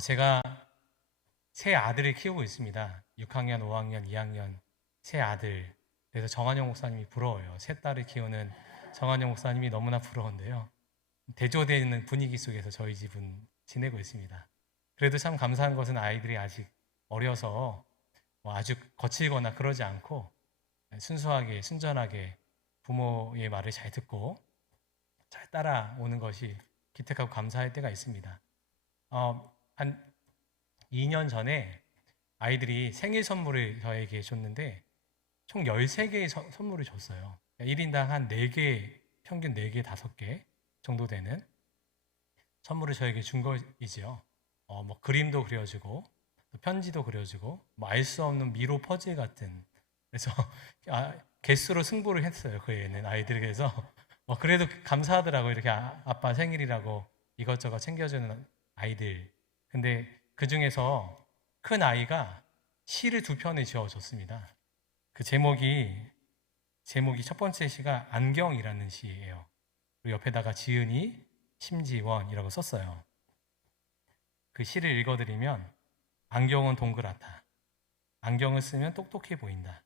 제가 세 아들을 키우고 있습니다. 6학년, 5학년, 2학년 세 아들. 그래서 정한영 목사님이 부러워요. 세 딸을 키우는 정한영 목사님이 너무나 부러운데요. 대조되는 분위기 속에서 저희 집은 지내고 있습니다. 그래도 참 감사한 것은 아이들이 아직 어려서 아주 거칠거나 그러지 않고 순수하게, 순전하게 부모의 말을 잘 듣고 잘 따라오는 것이 기특하고 감사할 때가 있습니다. 한 2년 전에 아이들이 생일 선물을 저에게 줬는데 총 13개의 선물을 줬어요. 1인당 한 4개, 평균 4개, 5개 정도 되는 선물을 저에게 준 것이지요. 뭐 그림도 그려주고 편지도 그려주고 뭐 알 수 없는 미로 퍼즐 같은, 그래서 개수로 승부를 했어요. 그 애는 아이들이. 그래서 그래도 감사하더라고요. 이렇게 아빠 생일이라고 이것저것 챙겨주는 아이들. 근데 그 중에서 큰 아이가 시를 2편을 지어줬습니다. 그 제목이 첫 번째 시가 안경이라는 시예요. 그리고 옆에다가 지은이, 심지원이라고 썼어요. 그 시를 읽어드리면, 안경은 동그랗다. 안경을 쓰면 똑똑해 보인다.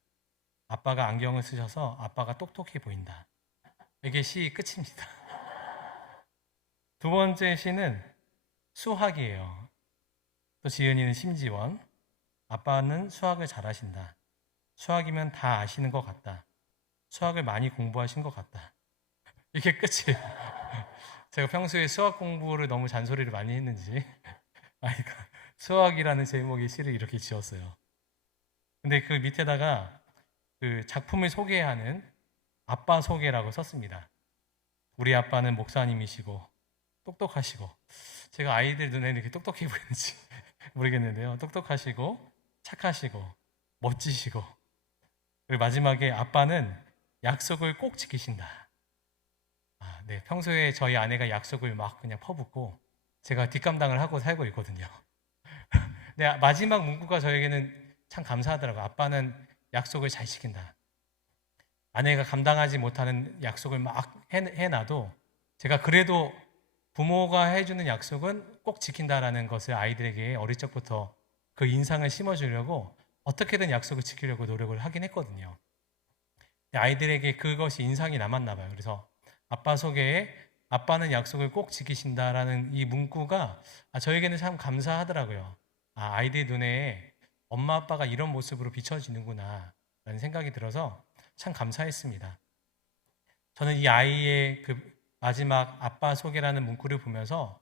아빠가 안경을 쓰셔서 아빠가 똑똑해 보인다. 이게 시 끝입니다. 두 번째 시는 수학이에요. 또 지은이는 심지원. 아빠는 수학을 잘하신다. 수학이면 다 아시는 것 같다. 수학을 많이 공부하신 것 같다. 이게 끝이에요. 제가 평소에 수학 공부를 너무 잔소리를 많이 했는지 아이가 수학이라는 제목의 시를 이렇게 지었어요. 근데 그 밑에다가 그 작품을 소개하는 아빠 소개라고 썼습니다. 우리 아빠는 목사님이시고 똑똑하시고, 제가 아이들 눈에 이렇게 똑똑해 보이는지 모르겠는데요. 똑똑하시고 착하시고 멋지시고, 그리고 마지막에 아빠는 약속을 꼭 지키신다. 네, 평소에 저희 아내가 약속을 막 그냥 퍼붓고 제가 뒷감당을 하고 살고 있거든요. 네, 마지막 문구가 저에게는 참 감사하더라고요. 아빠는 약속을 잘 지킨다. 아내가 감당하지 못하는 약속을 막 해놔도 제가 그래도 부모가 해주는 약속은 꼭 지킨다라는 것을 아이들에게 어릴 적부터 그 인상을 심어주려고 어떻게든 약속을 지키려고 노력을 하긴 했거든요. 아이들에게 그것이 인상이 남았나 봐요. 그래서 아빠 소개에 아빠는 약속을 꼭 지키신다라는 이 문구가 저에게는 참 감사하더라고요. 아이들 눈에 엄마 아빠가 이런 모습으로 비춰지는구나 라는 생각이 들어서 참 감사했습니다. 저는 이 아이의 그 마지막 아빠 소개라는 문구를 보면서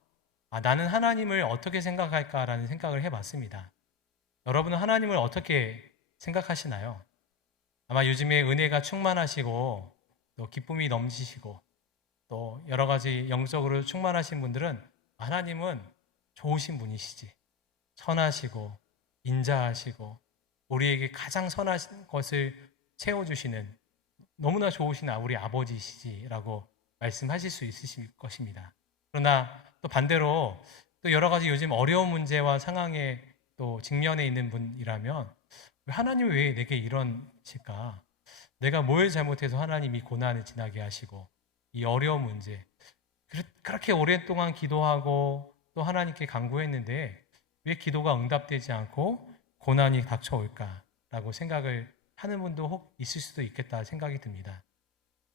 나는 하나님을 어떻게 생각할까라는 생각을 해봤습니다. 여러분은 하나님을 어떻게 생각하시나요? 아마 요즘에 은혜가 충만하시고 또 기쁨이 넘치시고 또 여러 가지 영적으로 충만하신 분들은 하나님은 좋으신 분이시지, 선하시고 인자하시고 우리에게 가장 선한 것을 채워주시는 너무나 좋으신 우리 아버지시지라고 말씀하실 수 있으실 것입니다. 그러나 또 반대로 또 여러 가지 요즘 어려운 문제와 상황에 또 직면해 있는 분이라면 하나님 왜 내게 이러실까? 내가 뭘 잘못해서 하나님이 고난을 지나게 하시고 이 어려운 문제, 그렇게 오랫동안 기도하고 또 하나님께 간구했는데 왜 기도가 응답되지 않고 고난이 닥쳐올까라고 생각을 하는 분도 혹 있을 수도 있겠다 생각이 듭니다.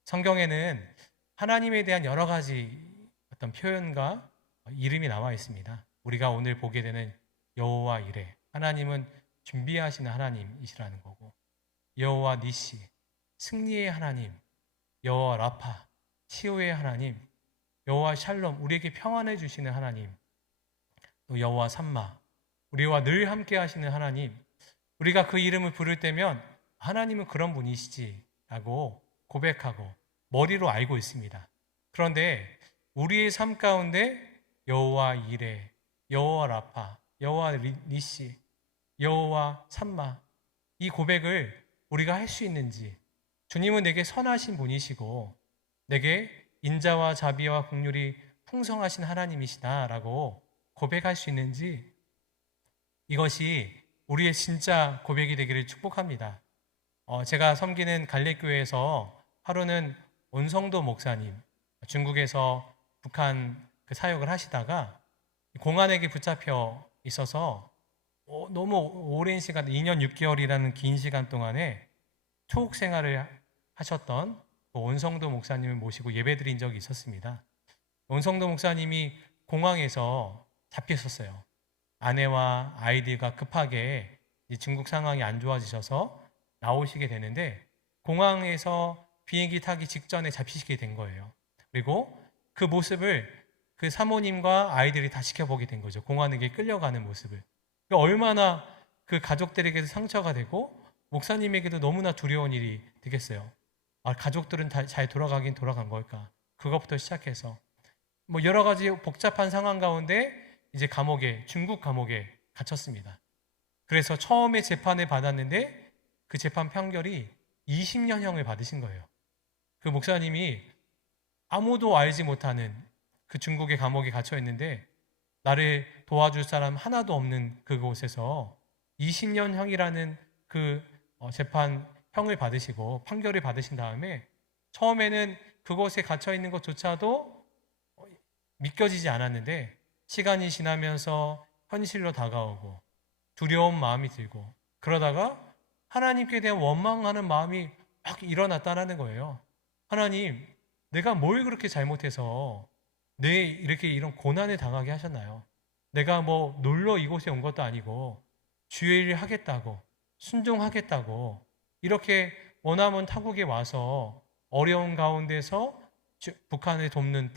성경에는 하나님에 대한 여러 가지 어떤 표현과 이름이 나와 있습니다. 우리가 오늘 보게 되는 여호와 이레, 하나님은 준비하시는 하나님이시라는 거고, 여호와 니시, 승리의 하나님, 여호와 라파, 치유의 하나님, 여호와 샬롬, 우리에게 평안해 주시는 하나님, 또 여호와 삼마, 우리와 늘 함께 하시는 하나님. 우리가 그 이름을 부를 때면 하나님은 그런 분이시지라고 고백하고 머리로 알고 있습니다. 그런데 우리의 삶 가운데 여호와 이레, 여호와 라파, 여호와 니시, 여호와 삼마, 이 고백을 우리가 할 수 있는지, 주님은 내게 선하신 분이시고 내게 인자와 자비와 긍휼이 풍성하신 하나님이시다라고 고백할 수 있는지, 이것이 우리의 진짜 고백이 되기를 축복합니다. 제가 섬기는 갈래교회에서 하루는 온성도 목사님, 중국에서 북한 그 사역을 하시다가 공안에게 붙잡혀 있어서 너무 오랜 시간, 2년 6개월이라는 긴 시간 동안에 초옥 생활을 하셨던 원성도 목사님을 모시고 예배드린 적이 있었습니다. 원성도 목사님이 공항에서 잡히셨어요. 아내와 아이들과 급하게 중국 상황이 안 좋아지셔서 나오시게 되는데 공항에서 비행기 타기 직전에 잡히시게 된 거예요. 그리고 그 모습을 그 사모님과 아이들이 다 지켜보게 된 거죠. 공항에 끌려가는 모습을. 얼마나 그 가족들에게도 상처가 되고 목사님에게도 너무나 두려운 일이 되겠어요. 가족들은 잘 돌아가긴 돌아간 걸까? 그것부터 시작해서 여러 가지 복잡한 상황 가운데 이제 중국 감옥에 갇혔습니다. 그래서 처음에 재판을 받았는데 그 재판 판결이 20년형을 받으신 거예요. 그 목사님이 아무도 알지 못하는 그 중국의 감옥에 갇혀 있는데 나를 도와줄 사람 하나도 없는 그곳에서 20년형이라는 그 재판형을 받으시고 판결을 받으신 다음에 처음에는 그곳에 갇혀 있는 것조차도 믿겨지지 않았는데 시간이 지나면서 현실로 다가오고 두려운 마음이 들고 그러다가 하나님께 대한 원망하는 마음이 막 일어났다는 거예요. 하나님, 내가 뭘 그렇게 잘못해서 이렇게 이런 고난을 당하게 하셨나요? 내가 놀러 이곳에 온 것도 아니고 주의 일을 하겠다고 순종하겠다고 이렇게 머나먼 타국에 와서 어려운 가운데서 북한을 돕는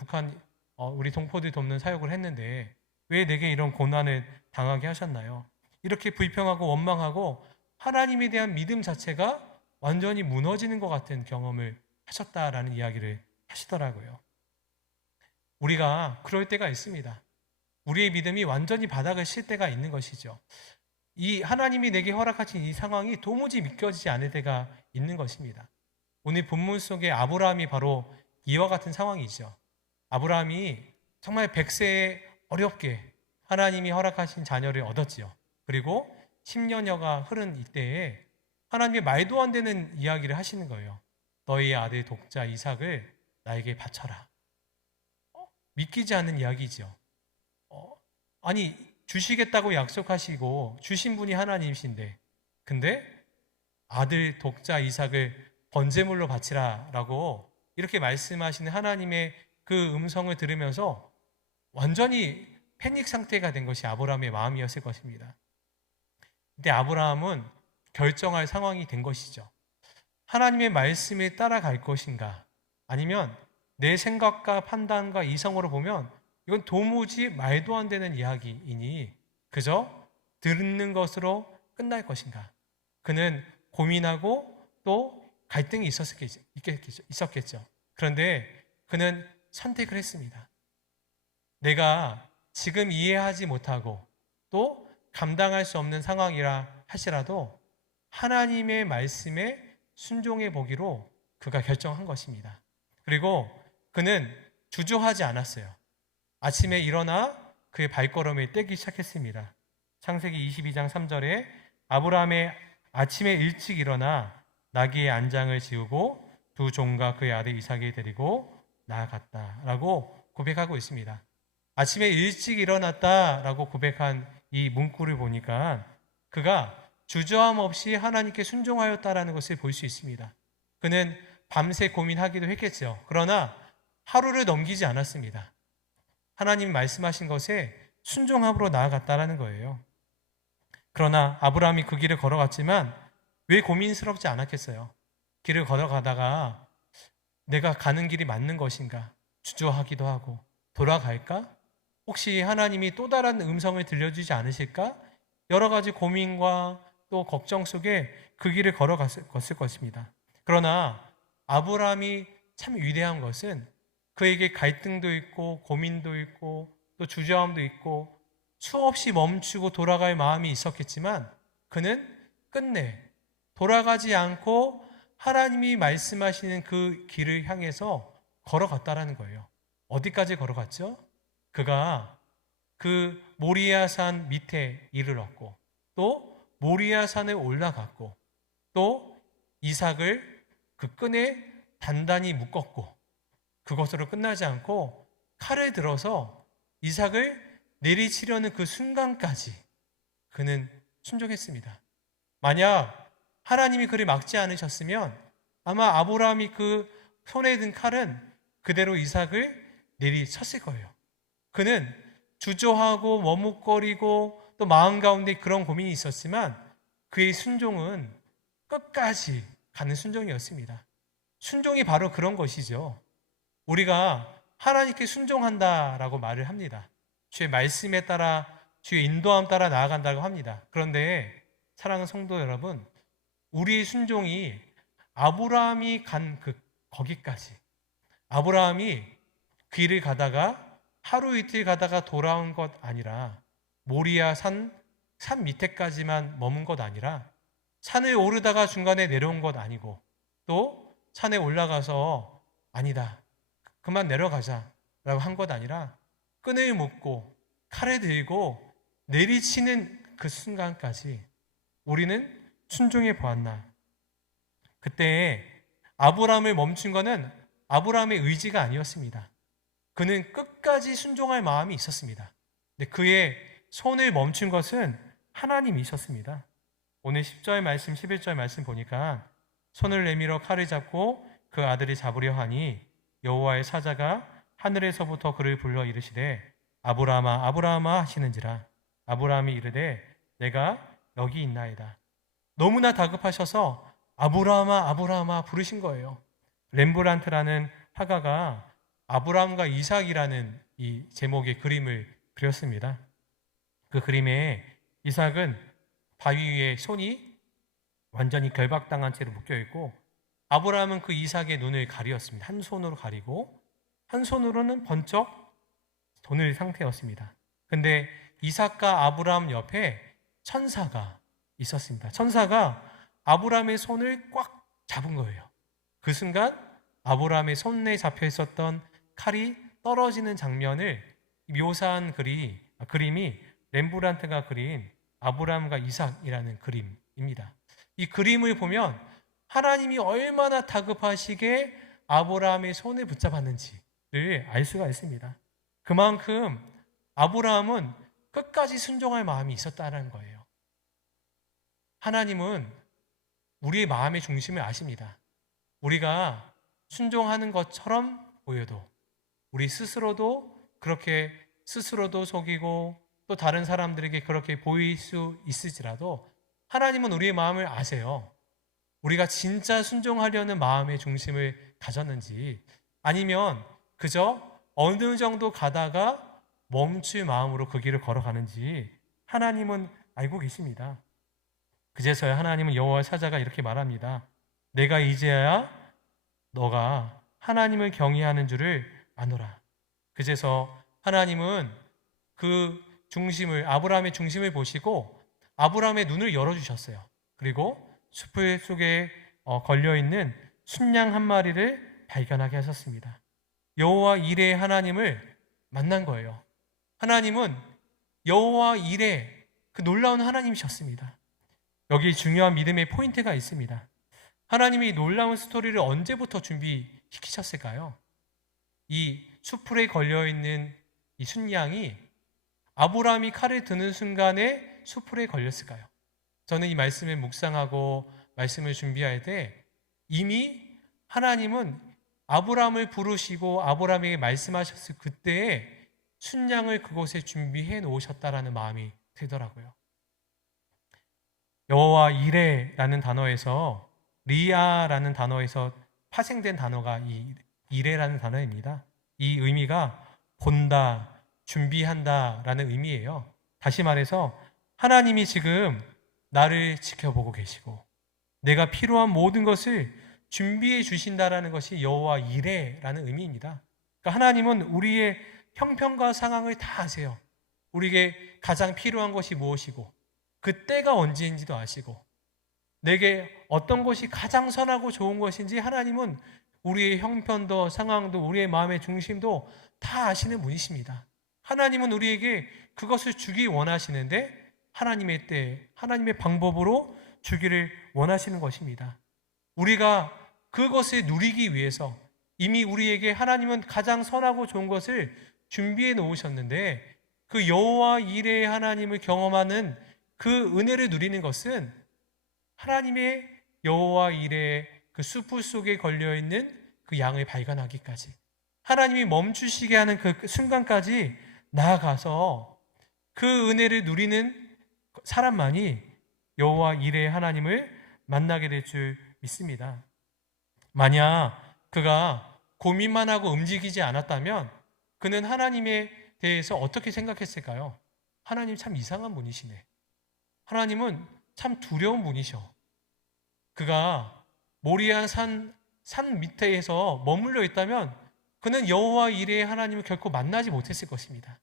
우리 동포들 돕는 사역을 했는데 왜 내게 이런 고난을 당하게 하셨나요? 이렇게 불평하고 원망하고 하나님에 대한 믿음 자체가 완전히 무너지는 것 같은 경험을 하셨다라는 이야기를 하시더라고요. 우리가 그럴 때가 있습니다. 우리의 믿음이 완전히 바닥을 칠 때가 있는 것이죠. 이 하나님이 내게 허락하신 이 상황이 도무지 믿겨지지 않을 때가 있는 것입니다. 오늘 본문 속에 아브라함이 바로 이와 같은 상황이죠. 아브라함이 정말 100세에 어렵게 하나님이 허락하신 자녀를 얻었지요. 그리고 10년여가 흐른 이때에 하나님의 말도 안 되는 이야기를 하시는 거예요. 너희 아들 독자 이삭을 나에게 바쳐라. 믿기지 않는 이야기죠. 아니 주시겠다고 약속하시고 주신 분이 하나님이신데 근데 아들 독자 이삭을 번제물로 바치라 라고 이렇게 말씀하시는 하나님의 그 음성을 들으면서 완전히 패닉 상태가 된 것이 아브라함의 마음이었을 것입니다. 근데 아브라함은 결정할 상황이 된 것이죠. 하나님의 말씀에 따라갈 것인가 아니면 내 생각과 판단과 이성으로 보면 이건 도무지 말도 안 되는 이야기이니 그저 듣는 것으로 끝날 것인가. 그는 고민하고 또 갈등이 있었겠죠. 그런데 그는 선택을 했습니다. 내가 지금 이해하지 못하고 또 감당할 수 없는 상황이라 하시라도 하나님의 말씀에 순종해 보기로 그가 결정한 것입니다. 그리고 그는 주저하지 않았어요. 아침에 일어나 그의 발걸음을 떼기 시작했습니다. 창세기 22장 3절에 아브라함의 아침에 일찍 일어나 나귀의 안장을 지우고 두 종과 그의 아들 이삭을 데리고 나아갔다라고 고백하고 있습니다. 아침에 일찍 일어났다라고 고백한 이 문구를 보니까 그가 주저함 없이 하나님께 순종하였다라는 것을 볼 수 있습니다. 그는 밤새 고민하기도 했겠죠. 그러나 하루를 넘기지 않았습니다. 하나님 말씀하신 것에 순종함으로 나아갔다라는 거예요. 그러나 아브라함이 그 길을 걸어갔지만 왜 고민스럽지 않았겠어요? 길을 걸어가다가 내가 가는 길이 맞는 것인가 주저하기도 하고 돌아갈까? 혹시 하나님이 또 다른 음성을 들려주지 않으실까? 여러 가지 고민과 또 걱정 속에 그 길을 걸어갔을 것입니다. 그러나 아브라함이 참 위대한 것은 그에게 갈등도 있고 고민도 있고 또 주저함도 있고 수없이 멈추고 돌아갈 마음이 있었겠지만 그는 끝내 돌아가지 않고 하나님이 말씀하시는 그 길을 향해서 걸어갔다라는 거예요. 어디까지 걸어갔죠? 그가 그 모리아산 밑에 이르렀고 또 모리아산에 올라갔고 또 이삭을 그 끈에 단단히 묶었고 그것으로 끝나지 않고 칼을 들어서 이삭을 내리치려는 그 순간까지 그는 순종했습니다. 만약 하나님이 그를 막지 않으셨으면 아마 아브라함이 그 손에 든 칼은 그대로 이삭을 내리쳤을 거예요. 그는 주저하고 머뭇거리고 또 마음 가운데 그런 고민이 있었지만 그의 순종은 끝까지 가는 순종이었습니다. 순종이 바로 그런 것이죠. 우리가 하나님께 순종한다라고 말을 합니다. 주의 말씀에 따라 주의 인도함 따라 나아간다고 합니다. 그런데 사랑하는 성도 여러분, 우리의 순종이 아브라함이 간 거기까지, 아브라함이 그 길을 가다가 하루 이틀 가다가 돌아온 것 아니라 모리아 산 밑에까지만 머문 것 아니라 산을 오르다가 중간에 내려온 것 아니고 또 산에 올라가서 아니다, 그만 내려가자 라고 한 것 아니라 끈을 묶고 칼을 들고 내리치는 그 순간까지 우리는 순종해 보았나. 그때 아브라함을 멈춘 것은 아브라함의 의지가 아니었습니다. 그는 끝까지 순종할 마음이 있었습니다. 근데 그의 손을 멈춘 것은 하나님이셨습니다. 오늘 10절 말씀, 11절 말씀 보니까 손을 내밀어 칼을 잡고 그 아들을 잡으려 하니 여호와의 사자가 하늘에서부터 그를 불러 이르시되 아브라함아 아브라함아 하시는지라. 아브라함이 이르되 내가 여기 있나이다. 너무나 다급하셔서 아브라함아 아브라함아 부르신 거예요. 렘브란트라는 화가가 아브라함과 이삭이라는 이 제목의 그림을 그렸습니다. 그 그림에 이삭은 바위 위에 손이 완전히 결박당한 채로 묶여있고 아브라함은 그 이삭의 눈을 가리었습니다. 한 손으로 가리고 한 손으로는 번쩍 도는 상태였습니다. 근데 이삭과 아브라함 옆에 천사가 있었습니다. 천사가 아브라함의 손을 꽉 잡은 거예요. 그 순간 아브라함의 손에 잡혀 있었던 칼이 떨어지는 장면을 묘사한 그림이 렘브란트가 그린 아브라함과 이삭이라는 그림입니다. 이 그림을 보면 하나님이 얼마나 다급하시게 아브라함의 손을 붙잡았는지를 알 수가 있습니다. 그만큼 아브라함은 끝까지 순종할 마음이 있었다는 거예요. 하나님은 우리의 마음의 중심을 아십니다. 우리가 순종하는 것처럼 보여도 우리 스스로도 그렇게 스스로도 속이고 또 다른 사람들에게 그렇게 보일 수 있을지라도 하나님은 우리의 마음을 아세요. 우리가 진짜 순종하려는 마음의 중심을 가졌는지 아니면 그저 어느 정도 가다가 멈출 마음으로 그 길을 걸어가는지 하나님은 알고 계십니다. 그제서야 하나님은 여호와의 사자가 이렇게 말합니다. 내가 이제야 너가 하나님을 경외하는 줄을 아노라. 그제서 하나님은 그 중심을, 아브라함의 중심을 보시고 아브라함의 눈을 열어주셨어요. 그리고 숲을 속에 걸려있는 순양 한 마리를 발견하게 하셨습니다. 여호와 이레의 하나님을 만난 거예요. 하나님은 여호와 이레, 그 놀라운 하나님이셨습니다. 여기 중요한 믿음의 포인트가 있습니다. 하나님이 놀라운 스토리를 언제부터 준비시키셨을까요? 이 숲풀에 걸려있는 이 순양이 아브라함이 칼을 드는 순간에 숲풀에 걸렸을까요? 저는 이 말씀을 묵상하고 말씀을 준비할 때 이미 하나님은 아브라함을 부르시고 아브라함에게 말씀하셨을 그때에 순양을 그곳에 준비해 놓으셨다라는 마음이 들더라고요. 여호와 이레라는 단어에서 리아라는 단어에서 파생된 단어가 이 이레라는 단어입니다. 이 의미가 본다, 준비한다라는 의미예요. 다시 말해서 하나님이 지금 나를 지켜보고 계시고 내가 필요한 모든 것을 준비해 주신다라는 것이 여호와 이레라는 의미입니다. 그러니까 하나님은 우리의 형편과 상황을 다 아세요. 우리에게 가장 필요한 것이 무엇이고 그 때가 언제인지도 아시고 내게 어떤 것이 가장 선하고 좋은 것인지 하나님은 우리의 형편도 상황도 우리의 마음의 중심도 다 아시는 분이십니다. 하나님은 우리에게 그것을 주기 원하시는데 하나님의 때, 하나님의 방법으로 주기를 원하시는 것입니다. 우리가 그것을 누리기 위해서 이미 우리에게 하나님은 가장 선하고 좋은 것을 준비해 놓으셨는데 그 여호와 이레의 하나님을 경험하는 그 은혜를 누리는 것은 하나님의 여호와 이레의 그 숲풀 속에 걸려있는 그 양을 발견하기까지, 하나님이 멈추시게 하는 그 순간까지 나아가서 그 은혜를 누리는 사람만이 여호와 이레의 하나님을 만나게 될 줄 믿습니다. 만약 그가 고민만 하고 움직이지 않았다면 그는 하나님에 대해서 어떻게 생각했을까요? 하나님 참 이상한 분이시네. 하나님은 참 두려운 분이셔. 그가 모리아 산 밑에서 머물러 있다면 그는 여호와 이레의 하나님을 결코 만나지 못했을 것입니다.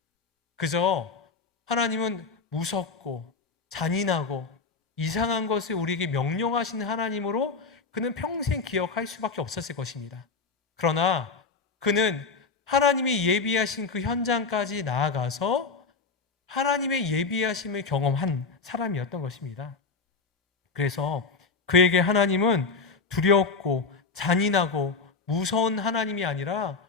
그저 하나님은 무섭고 잔인하고 이상한 것을 우리에게 명령하시는 하나님으로 그는 평생 기억할 수밖에 없었을 것입니다. 그러나 그는 하나님이 예비하신 그 현장까지 나아가서 하나님의 예비하심을 경험한 사람이었던 것입니다. 그래서 그에게 하나님은 두렵고 잔인하고 무서운 하나님이 아니라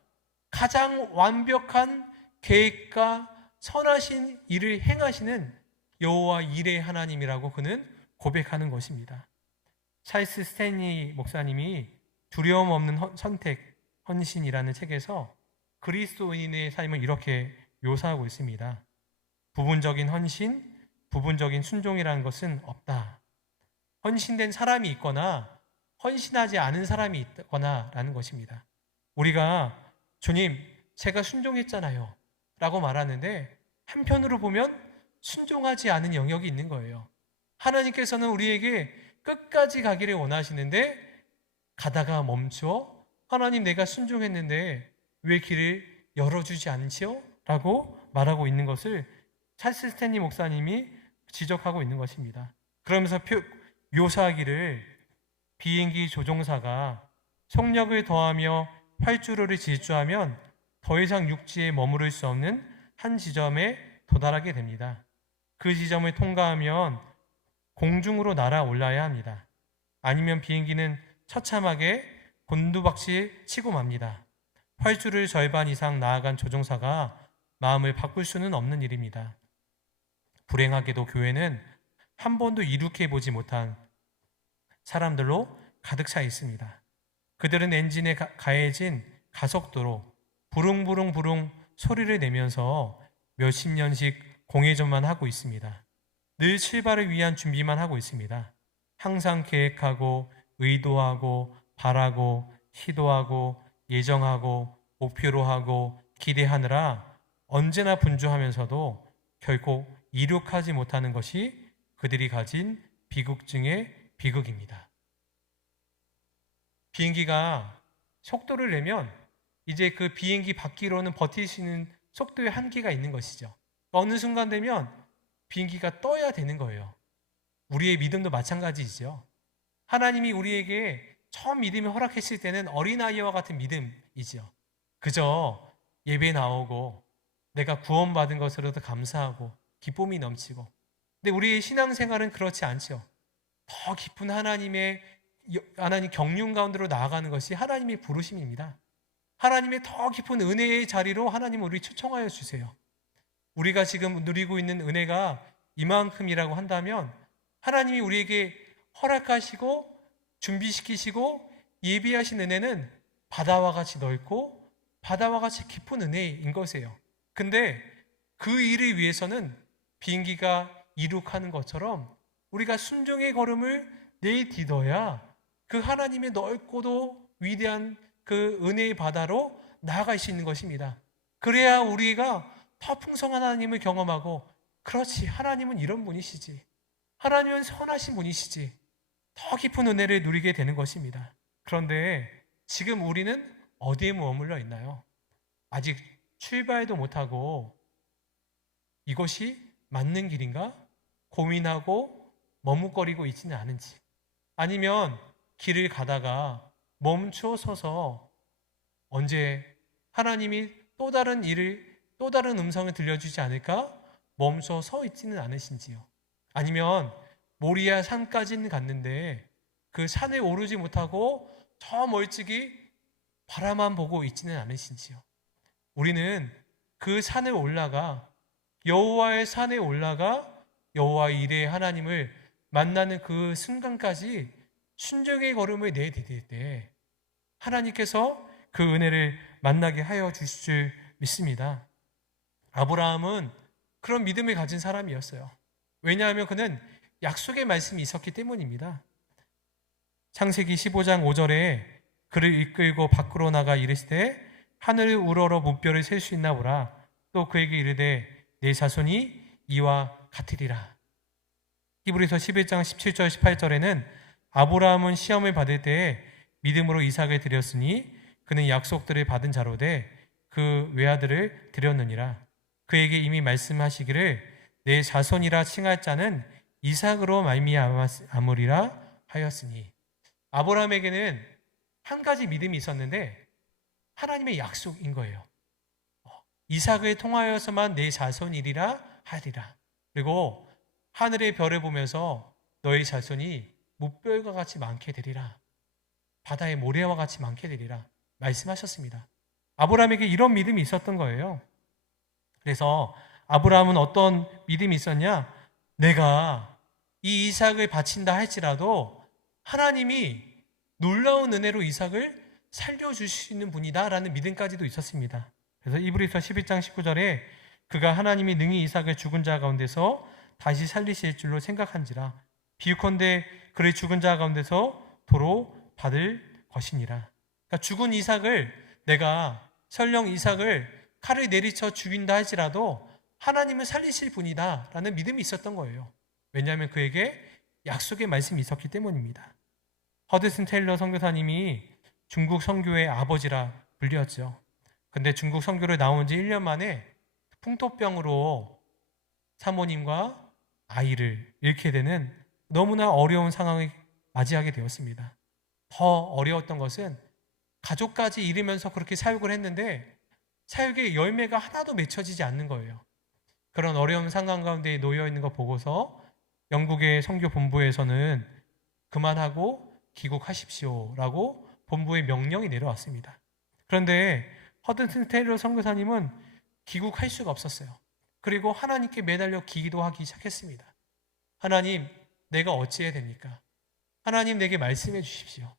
가장 완벽한 계획과 선하신 일을 행하시는 여호와 이레의 하나님이라고 그는 고백하는 것입니다. 찰스 스탠리 목사님이 두려움 없는 선택, 헌신이라는 책에서 그리스도인의 삶을 이렇게 묘사하고 있습니다. 부분적인 헌신, 부분적인 순종이라는 것은 없다. 헌신된 사람이 있거나 헌신하지 않은 사람이 있거나 라는 것입니다. 우리가 주님, 제가 순종했잖아요 라고 말하는데 한편으로 보면 순종하지 않은 영역이 있는 거예요. 하나님께서는 우리에게 끝까지 가기를 원하시는데 가다가 멈춰 하나님 내가 순종했는데 왜 길을 열어주지 않지요? 라고 말하고 있는 것을 찰스 스탠리 목사님이 지적하고 있는 것입니다. 그러면서 묘사하기를 비행기 조종사가 속력을 더하며 활주로를 질주하면 더 이상 육지에 머무를 수 없는 한 지점에 도달하게 됩니다. 그 지점을 통과하면 공중으로 날아올라야 합니다. 아니면 비행기는 처참하게 곤두박질 치고 맙니다. 활주를 절반 이상 나아간 조종사가 마음을 바꿀 수는 없는 일입니다. 불행하게도 교회는 한 번도 이룩해 보지 못한 사람들로 가득 차 있습니다. 그들은 엔진에 가해진 가속도로 부릉부릉부릉 소리를 내면서 몇십 년씩 공회전만 하고 있습니다. 늘 출발을 위한 준비만 하고 있습니다. 항상 계획하고 의도하고 바라고 시도하고 예정하고 목표로 하고 기대하느라 언제나 분주하면서도 결코 이룩하지 못하는 것이 그들이 가진 비극 중의 비극입니다. 비행기가 속도를 내면 이제 그 비행기 바퀴로는 버틸 수 있는 속도의 한계가 있는 것이죠. 어느 순간 되면 비행기가 떠야 되는 거예요. 우리의 믿음도 마찬가지죠. 하나님이 우리에게 처음 믿음을 허락했을 때는 어린아이와 같은 믿음이죠. 그저 예배 나오고 내가 구원받은 것으로도 감사하고 기쁨이 넘치고. 근데 우리의 신앙생활은 그렇지 않죠. 더 깊은 하나님 경륜 가운데로 나아가는 것이 하나님의 부르심입니다. 하나님의 더 깊은 은혜의 자리로 하나님 우리를 초청하여 주세요. 우리가 지금 누리고 있는 은혜가 이만큼이라고 한다면 하나님이 우리에게 허락하시고 준비시키시고 예비하신 은혜는 바다와 같이 넓고 바다와 같이 깊은 은혜인 것이에요. 근데 그 일을 위해서는 비행기가 이룩하는 것처럼 우리가 순종의 걸음을 내디뎌야 그 하나님의 넓고도 위대한 그 은혜의 바다로 나아갈 수 있는 것입니다. 그래야 우리가 더 풍성한 하나님을 경험하고, 그렇지, 하나님은 이런 분이시지, 하나님은 선하신 분이시지, 더 깊은 은혜를 누리게 되는 것입니다. 그런데 지금 우리는 어디에 머물러 있나요? 아직 출발도 못하고 이것이 맞는 길인가 고민하고 머뭇거리고 있지는 않은지, 아니면 길을 가다가 멈춰 서서 언제 하나님이 또 다른 음성을 들려주지 않을까 멈춰 서 있지는 않으신지요? 아니면 모리아 산까지는 갔는데 그 산에 오르지 못하고 저 멀찍이 바라만 보고 있지는 않으신지요? 우리는 그 산에 올라가 여호와의 산에 올라가 여호와 이레의 하나님을 만나는 그 순간까지 순종의 걸음을 내디딜 때 하나님께서 그 은혜를 만나게 하여 주실 줄 믿습니다. 아브라함은 그런 믿음을 가진 사람이었어요. 왜냐하면 그는 약속의 말씀이 있었기 때문입니다. 창세기 15장 5절에 그를 이끌고 밖으로 나가 이르시되 하늘을 우러러 무뼈를 셀 수 있나 보라. 또 그에게 이르되 내 자손이 이와 같으리라. 히브리서 11장 17절 18절에는 아브라함은 시험을 받을 때에 믿음으로 이삭을 드렸으니 그는 약속들을 받은 자로 돼 그 외아들을 드렸느니라. 그에게 이미 말씀하시기를 내 자손이라 칭할 자는 이삭으로 말미암으리라 하였으니, 아브라함에게는 한 가지 믿음이 있었는데 하나님의 약속인 거예요. 이삭을 통하여서만 내 자손이리라 하리라. 그리고 하늘의 별을 보면서 너의 자손이 무별과 같이 많게 되리라. 바다의 모래와 같이 많게 되리라 말씀하셨습니다. 아브라함에게 이런 믿음이 있었던 거예요. 그래서 아브라함은 어떤 믿음이 있었냐? 내가 이 이삭을 바친다 할지라도 하나님이 놀라운 은혜로 이삭을 살려주시는 분이다 라는 믿음까지도 있었습니다. 그래서 이브리서 11장 19절에 그가 하나님이 능히 이삭을 죽은 자 가운데서 다시 살리실 줄로 생각한지라. 비유컨대 그를 죽은 자 가운데서 도로 받을 것이니라. 그러니까 죽은 이삭을, 내가 설령 이삭을 칼을 내리쳐 죽인다 할지라도 하나님은 살리실 분이다 라는 믿음이 있었던 거예요. 왜냐하면 그에게 약속의 말씀이 있었기 때문입니다. 허드슨 테일러 선교사님이 중국 선교의 아버지라 불렸죠. 근데 중국 선교를 나온 지 1년 만에 풍토병으로 사모님과 아이를 잃게 되는 너무나 어려운 상황을 맞이하게 되었습니다. 더 어려웠던 것은 가족까지 잃으면서 그렇게 사역을 했는데 사역의 열매가 하나도 맺혀지지 않는 거예요. 그런 어려운 상황 가운데 놓여 있는 거 보고서 영국의 선교 본부에서는 그만하고 귀국하십시오라고 본부의 명령이 내려왔습니다. 그런데 허든슨 테일러 선교사님은 귀국할 수가 없었어요. 그리고 하나님께 매달려 기도하기 시작했습니다. 하나님, 내가 어찌해야 됩니까? 하나님, 내게 말씀해 주십시오.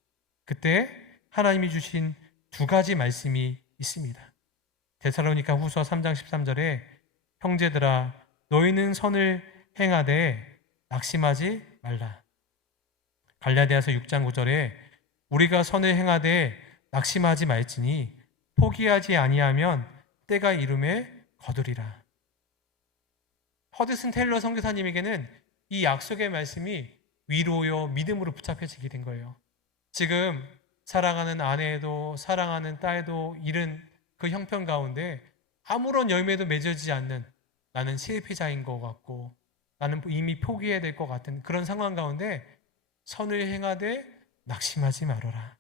그때 하나님이 주신 두 가지 말씀이 있습니다. 데살로니가 후서 3장 13절에 형제들아 너희는 선을 행하되 낙심하지 말라. 갈라디아서 6장 9절에 우리가 선을 행하되 낙심하지 말지니 포기하지 아니하면 때가 이름에 거두리라. 허드슨 테일러 선교사님에게는 이 약속의 말씀이 위로요 믿음으로 붙잡혀지게 된 거예요. 지금 사랑하는 아내도 사랑하는 딸도 잃은 그 형편 가운데 아무런 열매도 맺어지지 않는, 나는 실패자인 것 같고 나는 이미 포기해야 될 것 같은 그런 상황 가운데 선을 행하되 낙심하지 말아라.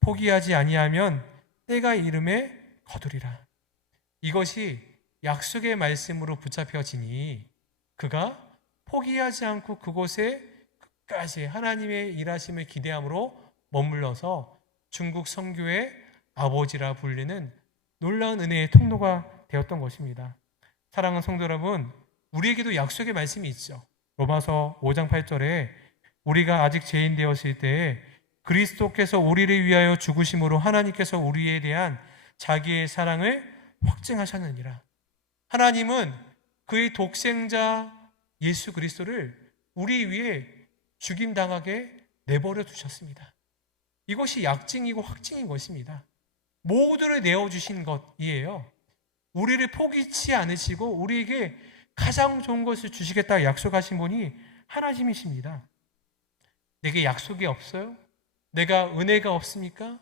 포기하지 아니하면 때가 이름에 거두리라. 이것이 약속의 말씀으로 붙잡혀지니 그가 포기하지 않고 그곳에 끝까지 하나님의 일하심을 기대함으로 머물러서 중국 선교의 아버지라 불리는 놀라운 은혜의 통로가 되었던 것입니다. 사랑하는 성도 여러분, 우리에게도 약속의 말씀이 있죠. 로마서 5장 8절에 우리가 아직 죄인 되었을 때에 그리스도께서 우리를 위하여 죽으심으로 하나님께서 우리에 대한 자기의 사랑을 확증하셨느니라. 하나님은 그의 독생자 예수 그리스도를 우리 위해 죽임당하게 내버려 두셨습니다. 이것이 약증이고 확증인 것입니다. 모두를 내어주신 것이에요. 우리를 포기치 않으시고 우리에게 가장 좋은 것을 주시겠다 약속하신 분이 하나님이십니다. 내게 약속이 없어요? 내가 은혜가 없습니까?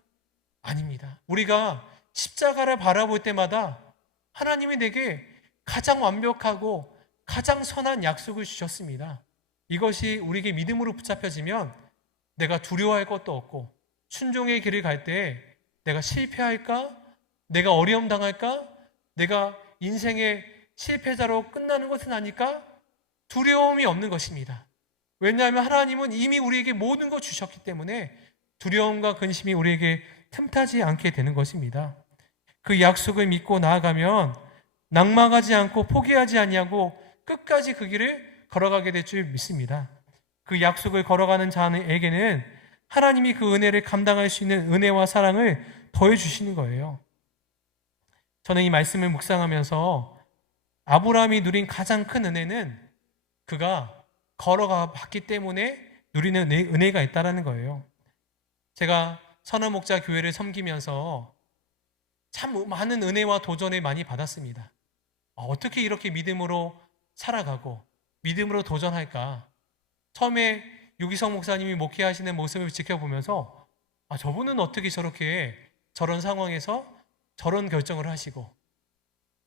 아닙니다. 우리가 십자가를 바라볼 때마다 하나님이 내게 가장 완벽하고 가장 선한 약속을 주셨습니다. 이것이 우리에게 믿음으로 붙잡혀지면 내가 두려워할 것도 없고 순종의 길을 갈 때 내가 실패할까? 내가 어려움 당할까? 내가 인생의 실패자로 끝나는 것은 아닐까? 두려움이 없는 것입니다. 왜냐하면 하나님은 이미 우리에게 모든 것 주셨기 때문에 두려움과 근심이 우리에게 틈타지 않게 되는 것입니다. 그 약속을 믿고 나아가면 낙망하지 않고 포기하지 아니하고 끝까지 그 길을 걸어가게 될 줄 믿습니다. 그 약속을 걸어가는 자에게는 하나님이 그 은혜를 감당할 수 있는 은혜와 사랑을 더해 주시는 거예요. 저는 이 말씀을 묵상하면서 아브라함이 누린 가장 큰 은혜는 그가 걸어가 봤기 때문에 누리는 은혜가 있다라는 거예요. 제가 선화목자 교회를 섬기면서 참 많은 은혜와 도전을 많이 받았습니다. 어떻게 이렇게 믿음으로 살아가고 믿음으로 도전할까? 처음에 유기성 목사님이 목회하시는 모습을 지켜보면서 저분은 어떻게 저렇게 저런 상황에서 저런 결정을 하시고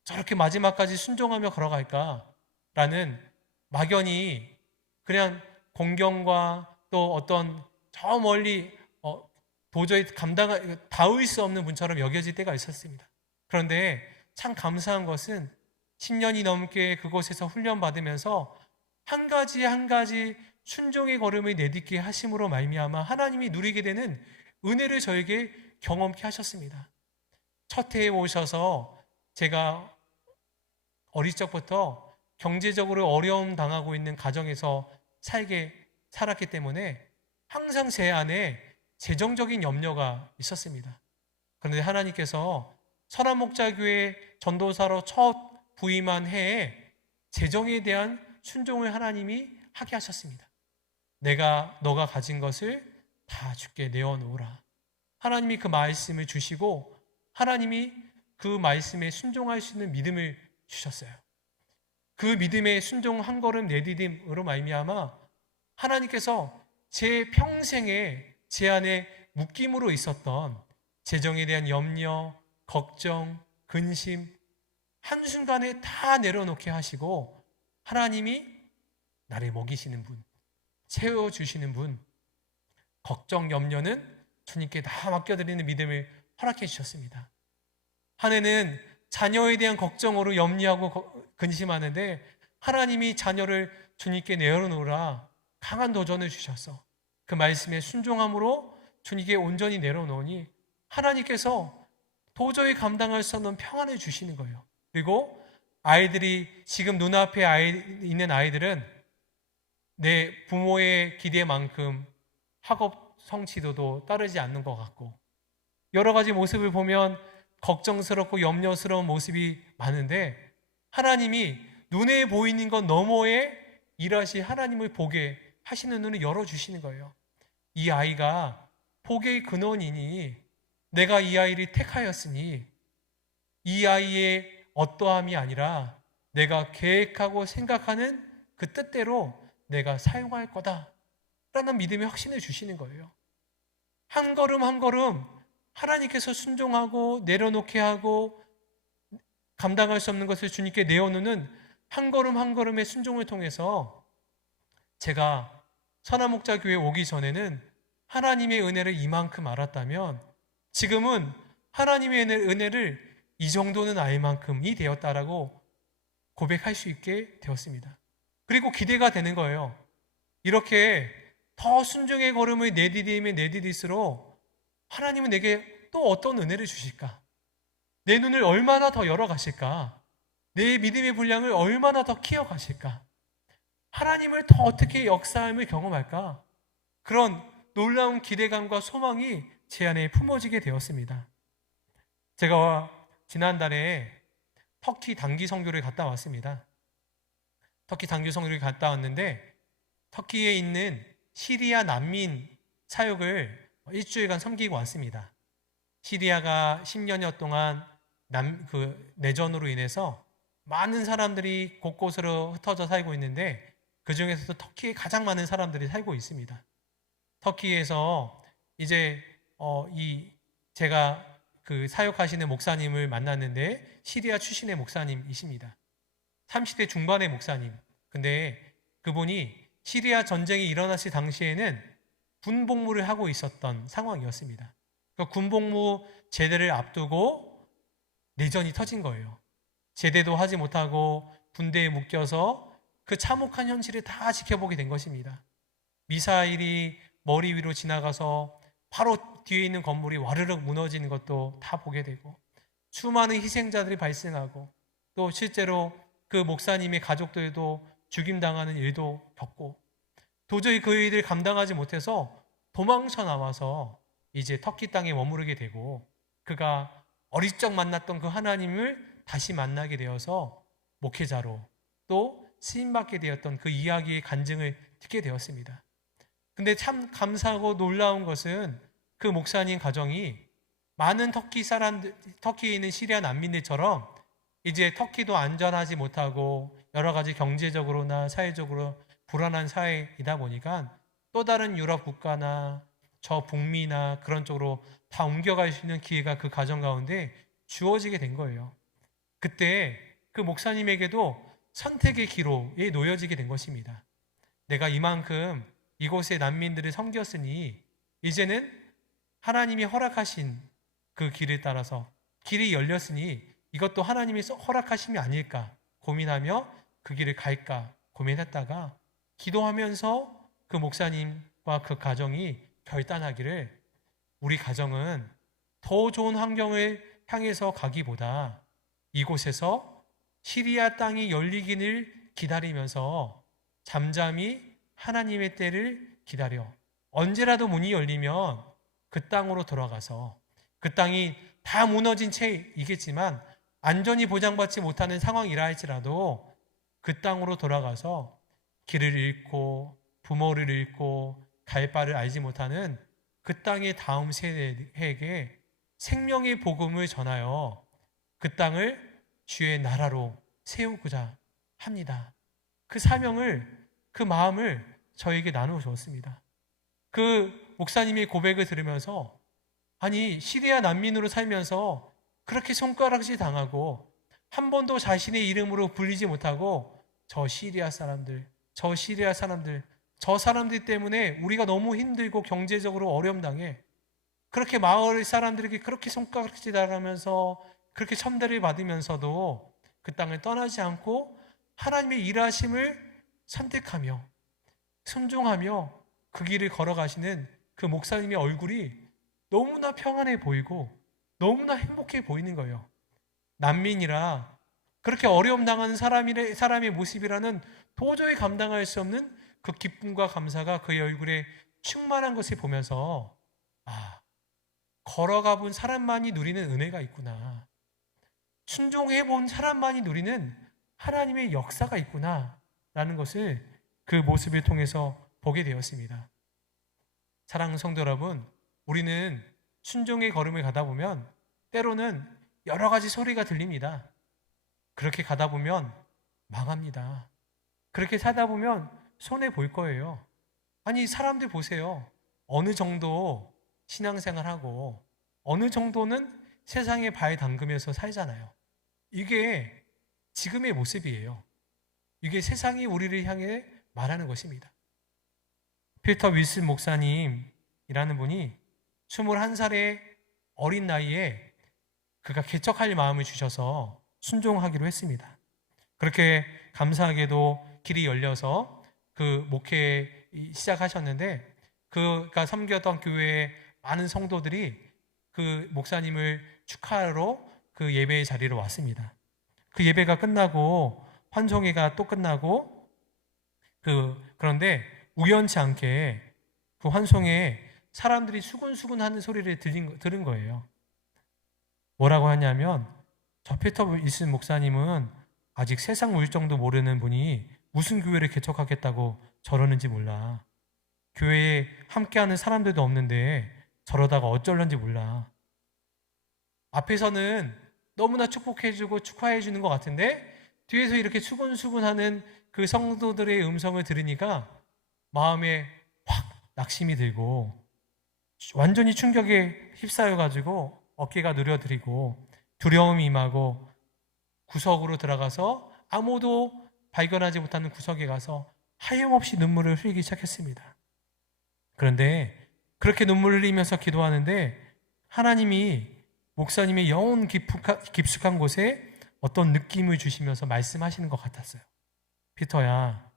저렇게 마지막까지 순종하며 걸어갈까? 라는 막연히 그냥 공경과 또 어떤 저 멀리 도저히 닿을 수 없는 분처럼 여겨질 때가 있었습니다. 그런데 참 감사한 것은 10년이 넘게 그곳에서 훈련받으면서 한 가지 한 가지 순종의 걸음을 내딛게 하심으로 말미암아 하나님이 누리게 되는 은혜를 저에게 경험케 하셨습니다. 첫 해에 오셔서 제가 어릴 적부터 경제적으로 어려움 당하고 있는 가정에서 살았기 때문에 항상 제 안에 재정적인 염려가 있었습니다. 그런데 하나님께서 선한목자교회 전도사로 첫 부임한 해에 재정에 대한 순종을 하나님이 하게 하셨습니다. 너가 가진 것을 다 주께 내어놓으라. 하나님이 그 말씀을 주시고 하나님이 그 말씀에 순종할 수 있는 믿음을 주셨어요. 그 믿음에 순종 한 걸음 내디딤으로 말미암아 하나님께서 제 평생에 제 안에 묶임으로 있었던 재정에 대한 염려, 걱정, 근심 한순간에 다 내려놓게 하시고 하나님이 나를 먹이시는 분, 채워주시는 분, 걱정, 염려는 주님께 다 맡겨드리는 믿음을 허락해 주셨습니다. 한 해는 자녀에 대한 걱정으로 염려하고 근심하는데 하나님이 자녀를 주님께 내어놓으라 강한 도전을 주셔서 그 말씀에 순종함으로 주님께 온전히 내려놓으니 하나님께서 도저히 감당할 수 없는 평안을 주시는 거예요. 그리고 아이들이 지금 눈앞에 있는 아이들은 내 부모의 기대만큼 학업 성취도도 따르지 않는 것 같고 여러 가지 모습을 보면 걱정스럽고 염려스러운 모습이 많은데 하나님이 눈에 보이는 것 너머에 일하시 하나님을 보게 하시는 눈을 열어주시는 거예요. 이 아이가 복의 근원이니 내가 이 아이를 택하였으니 이 아이의 어떠함이 아니라 내가 계획하고 생각하는 그 뜻대로 내가 사용할 거다 라는 믿음의 확신을 주시는 거예요. 한 걸음 한 걸음 하나님께서 순종하고 내려놓게 하고 감당할 수 없는 것을 주님께 내어놓는 한 걸음 한 걸음의 순종을 통해서 제가 선한목자교회 오기 전에는 하나님의 은혜를 이만큼 알았다면 지금은 하나님의 은혜를 이 정도는 알 만큼이 되었다라고 고백할 수 있게 되었습니다. 그리고 기대가 되는 거예요. 이렇게 더 순종의 걸음을 내디딜수록 하나님은 내게 또 어떤 은혜를 주실까? 내 눈을 얼마나 더 열어가실까? 내 믿음의 분량을 얼마나 더 키워가실까? 하나님을 더 어떻게 역사함을 경험할까? 그런 놀라운 기대감과 소망이 제 안에 품어지게 되었습니다. 제가 지난달에 터키 단기 선교를 갔다 왔습니다. 터키 단기 선교를 갔다 왔는데 터키에 있는 시리아 난민 사역을 일주일간 섬기고 왔습니다. 시리아가 10년여 동안 내전으로 인해서 많은 사람들이 곳곳으로 흩어져 살고 있는데 그 중에서도 터키에 가장 많은 사람들이 살고 있습니다. 터키에서 이제 제가 그 사역하시는 목사님을 만났는데 시리아 출신의 목사님이십니다. 30대 중반의 목사님. 근데 그분이 시리아 전쟁이 일어났을 당시에는 군복무를 하고 있었던 상황이었습니다. 그러니까 군복무 제대를 앞두고 내전이 터진 거예요. 제대도 하지 못하고 군대에 묶여서 그 참혹한 현실을 다 지켜보게 된 것입니다. 미사일이 머리 위로 지나가서 바로 뒤에 있는 건물이 와르륵 무너지는 것도 다 보게 되고 수많은 희생자들이 발생하고 또 실제로 그 목사님의 가족들도 죽임당하는 일도 겪고 도저히 그 일을 감당하지 못해서 도망쳐 나와서 이제 터키 땅에 머무르게 되고 그가 어릴 적 만났던 그 하나님을 다시 만나게 되어서 목회자로 또 쓰임받게 되었던 그 이야기의 간증을 듣게 되었습니다. 근데 참 감사하고 놀라운 것은 그 목사님 가정이 많은 터키에 있는 시리아 난민들처럼 이제 터키도 안전하지 못하고 여러 가지 경제적으로나 사회적으로 불안한 사회이다 보니까 또 다른 유럽 국가나 저 북미나 그런 쪽으로 다 옮겨갈 수 있는 기회가 그 가정 가운데 주어지게 된 거예요. 그때 그 목사님에게도 선택의 기로에 놓여지게 된 것입니다. 내가 이만큼 이곳의 난민들을 섬겼으니 이제는 하나님이 허락하신 그 길을 따라서 길이 열렸으니 이것도 하나님이 허락하심이 아닐까 고민하며 그 길을 갈까 고민했다가 기도하면서 그 목사님과 그 가정이 결단하기를 우리 가정은 더 좋은 환경을 향해서 가기보다 이곳에서 시리아 땅이 열리기를 기다리면서 잠잠히 하나님의 때를 기다려 언제라도 문이 열리면 그 땅으로 돌아가서 그 땅이 다 무너진 채이겠지만 안전히 보장받지 못하는 상황이라 할지라도 그 땅으로 돌아가서 길을 잃고 부모를 잃고 갈 바를 알지 못하는 그 땅의 다음 세대에게 생명의 복음을 전하여 그 땅을 주의 나라로 세우고자 합니다. 그 사명을, 그 마음을 저에게 나누어 주었습니다. 그 목사님의 고백을 들으면서 아니 시리아 난민으로 살면서 그렇게 손가락질 당하고 한 번도 자신의 이름으로 불리지 못하고 저 사람들 때문에 우리가 너무 힘들고 경제적으로 어려움 당해 그렇게 마을 사람들에게 그렇게 손가락질 당하면서 그렇게 천대를 받으면서도 그 땅을 떠나지 않고 하나님의 일하심을 선택하며 순종하며 그 길을 걸어가시는 그 목사님의 얼굴이 너무나 평안해 보이고 너무나 행복해 보이는 거예요. 난민이라 그렇게 어려움 당하는 사람의 모습이라는 도저히 감당할 수 없는 그 기쁨과 감사가 그의 얼굴에 충만한 것을 보면서 걸어가 본 사람만이 누리는 은혜가 있구나. 순종해 본 사람만이 누리는 하나님의 역사가 있구나 라는 것을 그 모습을 통해서 보게 되었습니다. 사랑하는 성도 여러분, 우리는 순종의 걸음을 가다 보면 때로는 여러 가지 소리가 들립니다. 그렇게 가다 보면 망합니다. 그렇게 사다 보면 손해 볼 거예요. 아니 사람들 보세요. 어느 정도 신앙생활하고 어느 정도는 세상에 발 담그면서 살잖아요. 이게 지금의 모습이에요. 이게 세상이 우리를 향해 말하는 것입니다. 피터 윌슨 목사님이라는 분이 21살의 어린 나이에 그가 개척할 마음을 주셔서 순종하기로 했습니다. 그렇게 감사하게도 길이 열려서 그 목회 시작하셨는데 그가 섬겼던 교회의 많은 성도들이 그 목사님을 축하하러 그 예배의 자리로 왔습니다. 그 예배가 끝나고 환송회가 또 끝나고 그런데 우연치 않게 그 환송회에 사람들이 수군수군 하는 소리를 들은 거예요. 뭐라고 하냐면 저 피터 윌슨 목사님은 아직 세상 물정도 모르는 분이 무슨 교회를 개척하겠다고 저러는지 몰라. 교회에 함께하는 사람들도 없는데 저러다가 어쩔런지 몰라. 앞에서는 너무나 축복해주고 축하해주는 것 같은데 뒤에서 이렇게 수군수군하는 그 성도들의 음성을 들으니까 마음에 확 낙심이 들고 완전히 충격에 휩싸여가지고 어깨가 누려드리고 두려움이 임하고 구석으로 들어가서 아무도 발견하지 못하는 구석에 가서 하염없이 눈물을 흘리기 시작했습니다. 그런데 그렇게 눈물을 흘리면서 기도하는데 하나님이 목사님의 영혼 깊숙한 곳에 어떤 느낌을 주시면서 말씀하시는 것 같았어요. 피터야,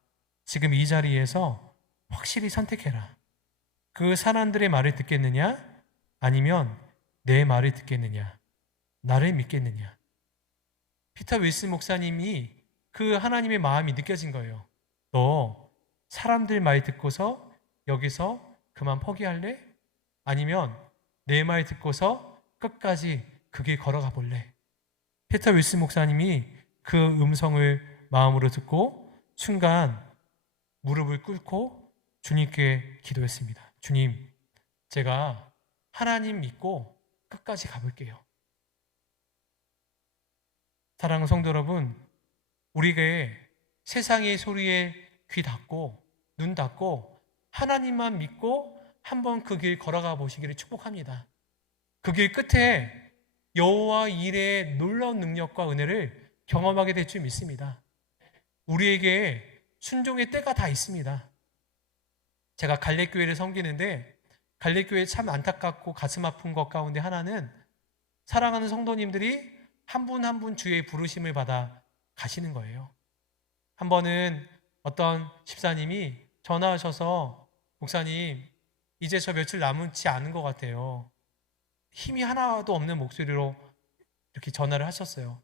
지금 이 자리에서 확실히 선택해라. 그 사람들의 말을 듣겠느냐? 아니면 내 말을 듣겠느냐? 나를 믿겠느냐? 피터 윌슨 목사님이 그 하나님의 마음이 느껴진 거예요. 너 사람들 말 듣고서 여기서 그만 포기할래? 아니면 내 말 듣고서 끝까지 그 길 걸어가 볼래? 피터 윌슨 목사님이 그 음성을 마음으로 듣고 순간 무릎을 꿇고 주님께 기도했습니다. 주님, 제가 하나님 믿고 끝까지 가볼게요. 사랑하는 성도 여러분, 우리에게 세상의 소리에 귀 닫고 눈 닫고 하나님만 믿고 한번 그 길 걸어가 보시기를 축복합니다. 그 길 끝에 여호와 일의 놀라운 능력과 은혜를 경험하게 될 줄 믿습니다. 우리에게 순종의 때가 다 있습니다. 제가 갈래교회를 섬기는데 갈래교회 참 안타깝고 가슴 아픈 것 가운데 하나는 사랑하는 성도님들이 한 분 한 분 주의 부르심을 받아 가시는 거예요. 한 번은 어떤 집사님이 전화하셔서 목사님, 이제 저 며칠 남지 않은 것 같아요. 힘이 하나도 없는 목소리로 이렇게 전화를 하셨어요.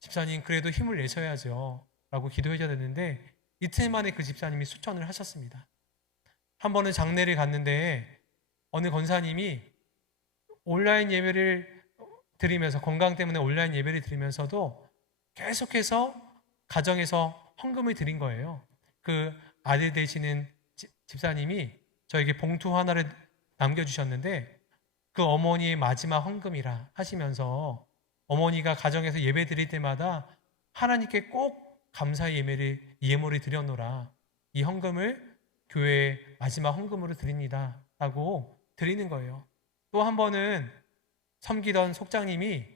집사님, 그래도 힘을 내셔야죠 라고 기도해줘야 되는데 이틀 만에 그 집사님이 수천을 하셨습니다. 한 번은 장례를 갔는데 어느 권사님이 온라인 예배를 드리면서 건강 때문에 온라인 예배를 드리면서도 계속해서 가정에서 헌금을 드린 거예요. 그 아들 되시는 집사님이 저에게 봉투 하나를 남겨주셨는데 그 어머니의 마지막 헌금이라 하시면서 어머니가 가정에서 예배 드릴 때마다 하나님께 꼭 감사의 예물을 드려노라. 이 헌금을 교회의 마지막 헌금으로 드립니다 라고 드리는 거예요. 또 한 번은 섬기던 속장님이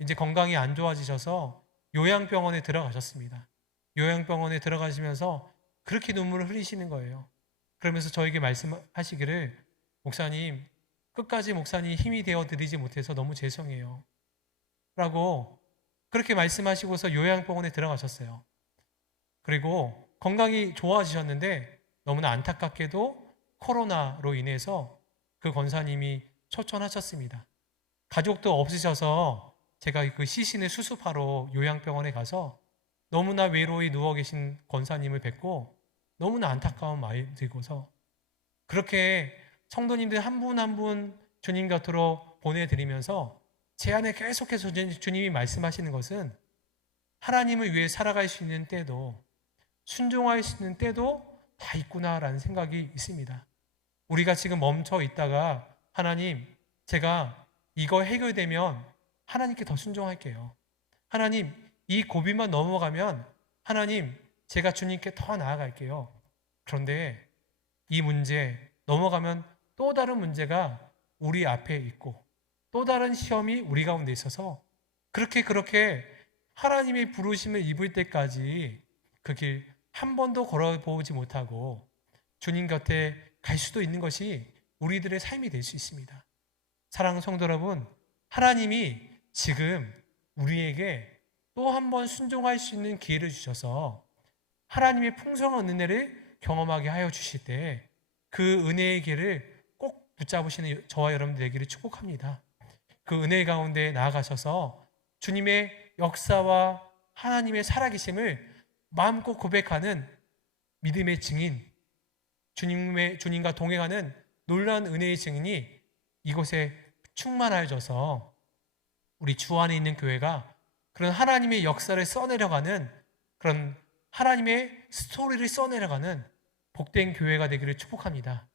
이제 건강이 안 좋아지셔서 요양병원에 들어가셨습니다. 요양병원에 들어가시면서 그렇게 눈물을 흘리시는 거예요. 그러면서 저에게 말씀하시기를 목사님, 끝까지 목사님 힘이 되어 드리지 못해서 너무 죄송해요 라고 그렇게 말씀하시고서 요양병원에 들어가셨어요. 그리고 건강이 좋아지셨는데 너무나 안타깝게도 코로나로 인해서 그 권사님이 초천하셨습니다. 가족도 없으셔서 제가 그 시신을 수습하러 요양병원에 가서 너무나 외로이 누워 계신 권사님을 뵙고 너무나 안타까운 마음이 들고서 그렇게 성도님들 한 분 한 분 주님 곁으로 보내드리면서 제 안에 계속해서 주님이 말씀하시는 것은 하나님을 위해 살아갈 수 있는 때도 순종할 수 있는 때도 다 있구나라는 생각이 있습니다. 우리가 지금 멈춰 있다가 하나님, 제가 이거 해결되면 하나님께 더 순종할게요. 하나님, 이 고비만 넘어가면 하나님, 제가 주님께 더 나아갈게요. 그런데 이 문제 넘어가면 또 다른 문제가 우리 앞에 있고 또 다른 시험이 우리 가운데 있어서 그렇게 하나님의 부르심을 입을 때까지 그 길 한 번도 걸어보지 못하고 주님 곁에 갈 수도 있는 것이 우리들의 삶이 될 수 있습니다. 사랑하는 성도 여러분, 하나님이 지금 우리에게 또 한 번 순종할 수 있는 기회를 주셔서 하나님의 풍성한 은혜를 경험하게 하여 주실 때 그 은혜의 길을 꼭 붙잡으시는 저와 여러분들 되기를 축복합니다. 그 은혜 가운데 나아가셔서 주님의 역사와 하나님의 살아계심을 마음껏 고백하는 믿음의 증인, 주님과 동행하는 놀라운 은혜의 증인이 이곳에 충만하여져서 우리 주 안에 있는 교회가 그런 하나님의 역사를 써내려가는 그런 하나님의 스토리를 써내려가는 복된 교회가 되기를 축복합니다.